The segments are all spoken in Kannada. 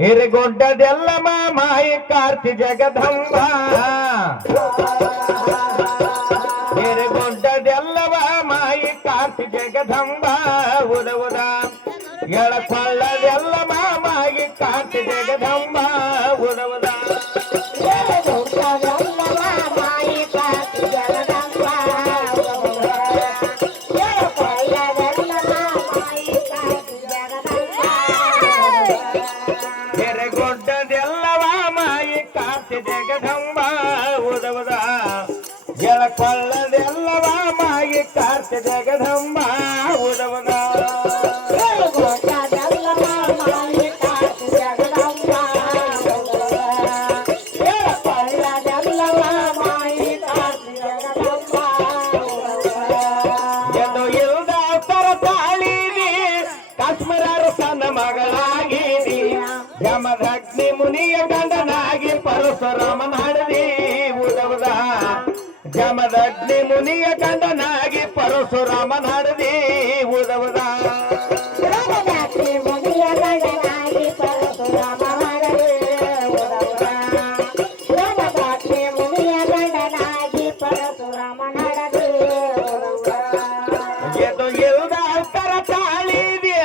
ಹಿರಿಗೊಡ್ಡದೆಲ್ಲ ಮಾಯಿ ಕಾರ್ತಿ ಜಗದಂಬ ಹಿರಿಗೊಡ್ಡದೆಲ್ಲವ ಮಾಯಿ ಕಾರ್ತಿ ಜಗದಂಬ ಉದ ಉದ ಎಳಕೊಳ್ಳದೆಲ್ಲ ಮಾಯಿ ಕಾರ್ತಿ ಜಗದಂಬ ಉದ ಉದ ಜಗದಂಬ ಉದ ಉದ ಎಳಕೊಳ್ಳದೆಲ್ಲವ ಮಾಯಿ ಕಾರ್ತಿ ಜಗದಂಬ ಉದ ಉದ ಎಂದು ಇಲ್ದ ತರ ತಾಳಿದಿ ಕಾಶ್ಮೀರ ಸಣ್ಣ ಮಗಳಾಗಿದಿ ಯಮದಗ್ನಿ ಮುನಿಯ ಗಂಡನಾಗಿ ಪರಶುರಾಮನ ಹಡದಿ ಉದವದ ಜಮದಗ್ನಿ ಮುನಿಯ ಗಂಡನಾಗಿ ಪರಶುರಾಮನ ಹಡದಿ ಉದವದ ಎದು ಇಲ್ದ ತರ ತಾಳಿದಿಯ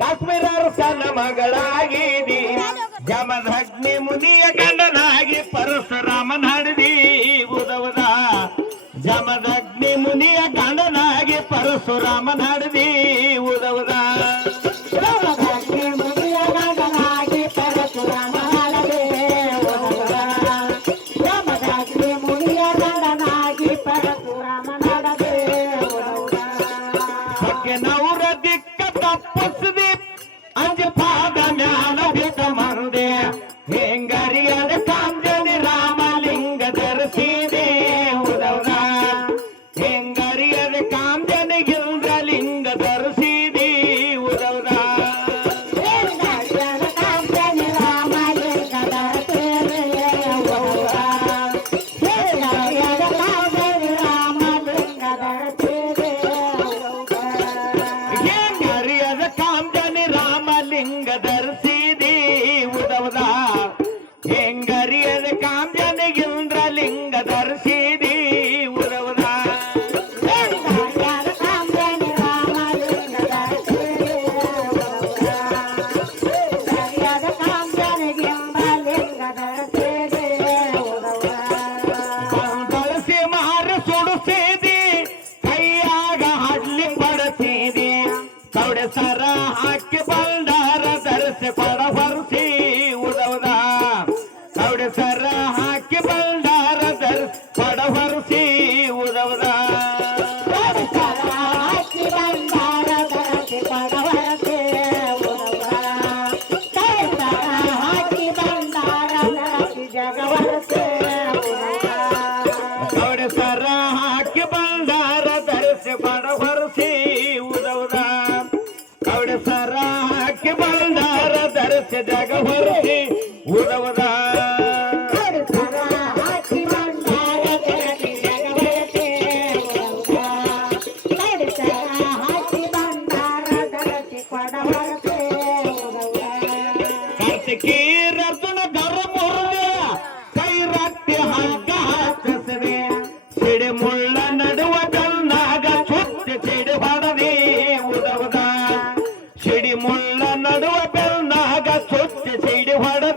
ಕಾಶ್ಮೀರ ಸಣ್ಣ ಮಗಳಾಗಿದಿ ಜಮದಗ್ನಿ ಮುನಿಯ ಗಂಡನಾಗಿ ಪರಶುರಾಮನ ಹಡದಿ ಉದವದ ಜಮದಗ್ನಿ ಮುನಿಯ ಗಂಡನಾಗಿ ಪರಶುರಾಮನ ಹಡದಿ ಉದವದ ನವರ ದಿಕ್ಕ ತಪ್ಪಿಸದಿ ಅಂಜ ಪಾದ ಮ್ಯಾಲ ಬಿದ್ದ ಮಂದೆ ಹೆಂಗರಿಯದ ಕಾಂಜನಿ ರಾಮಲಿಂಗ ಧರಿಸಿದೆ ಉದವದ ಹೆಂಗರಿಯದ ಕಾಂಜನಿ ಗಿಲ್ದಲಿಂಗ ಧರಿಸಿದೆ ಉದವದ ಲಿಂಗ ಧರಿಸಿದಿ ಉದವದ ಹೆಂಗರಿಯದ ಕಾಂಜನಿಗಿಂದ್ರ ಲಿಂಗ ಧರಿಸಿದಿ ಉದವದ ಧರಿಸಿ ಮಾರ ಸುಡಿಸಿದಿ ಕೈಯಾಗ ಹಡ್ಲಿ ಬಡಸಿದಿ ಕೌಡೆ ಸರ ಹಾಕಿ ಬಂದಾರ ಧರಿಸಿ ಪಡ ಹೊರಿಸಿ ಉದವದ ಕೌಡೆ ಸರ ಹಾಕಿ ಬಂದಾರ ಧರಿಸಿ ಪಡ ಹೊರಿಸಿ ಉದವದ ಕೌಡೆ ಸರ ಹಾಕಿ ಬಂದಾರ ಧರಿಸಿ ಪಡ ಹೊರಿಸಿ ಉದವದ ಕೌಡೆ ಸರ ಹಾಕಿ ಬಂದಾರ ಧರಿಸಿ ಜಗ ಹೊರಿಸಿ ಉದವದ ಕಾರ್ತಿಕೀರ ಅರ್ಜುನ ಗರ ಮುರಿದೆ ಕೈ ರತ್ತಿ ಹಗ್ಗ ಹಾಕಿಸಿದೆ ಸಿಡಿ ಮುಳ್ಳ ನಡುವ ಬೆಲ್ನಾಗ ಸುತ್ತಿ ಸಿಡಿ ಹೊಡದಿ ಉದವದ ಸಿಡಿ ಮುಳ್ಳ ನಡುವ ಬೆಲ್ನಾಗ ಸುತ್ತಿ ಸಿಡಿ ಹೊಡೆದ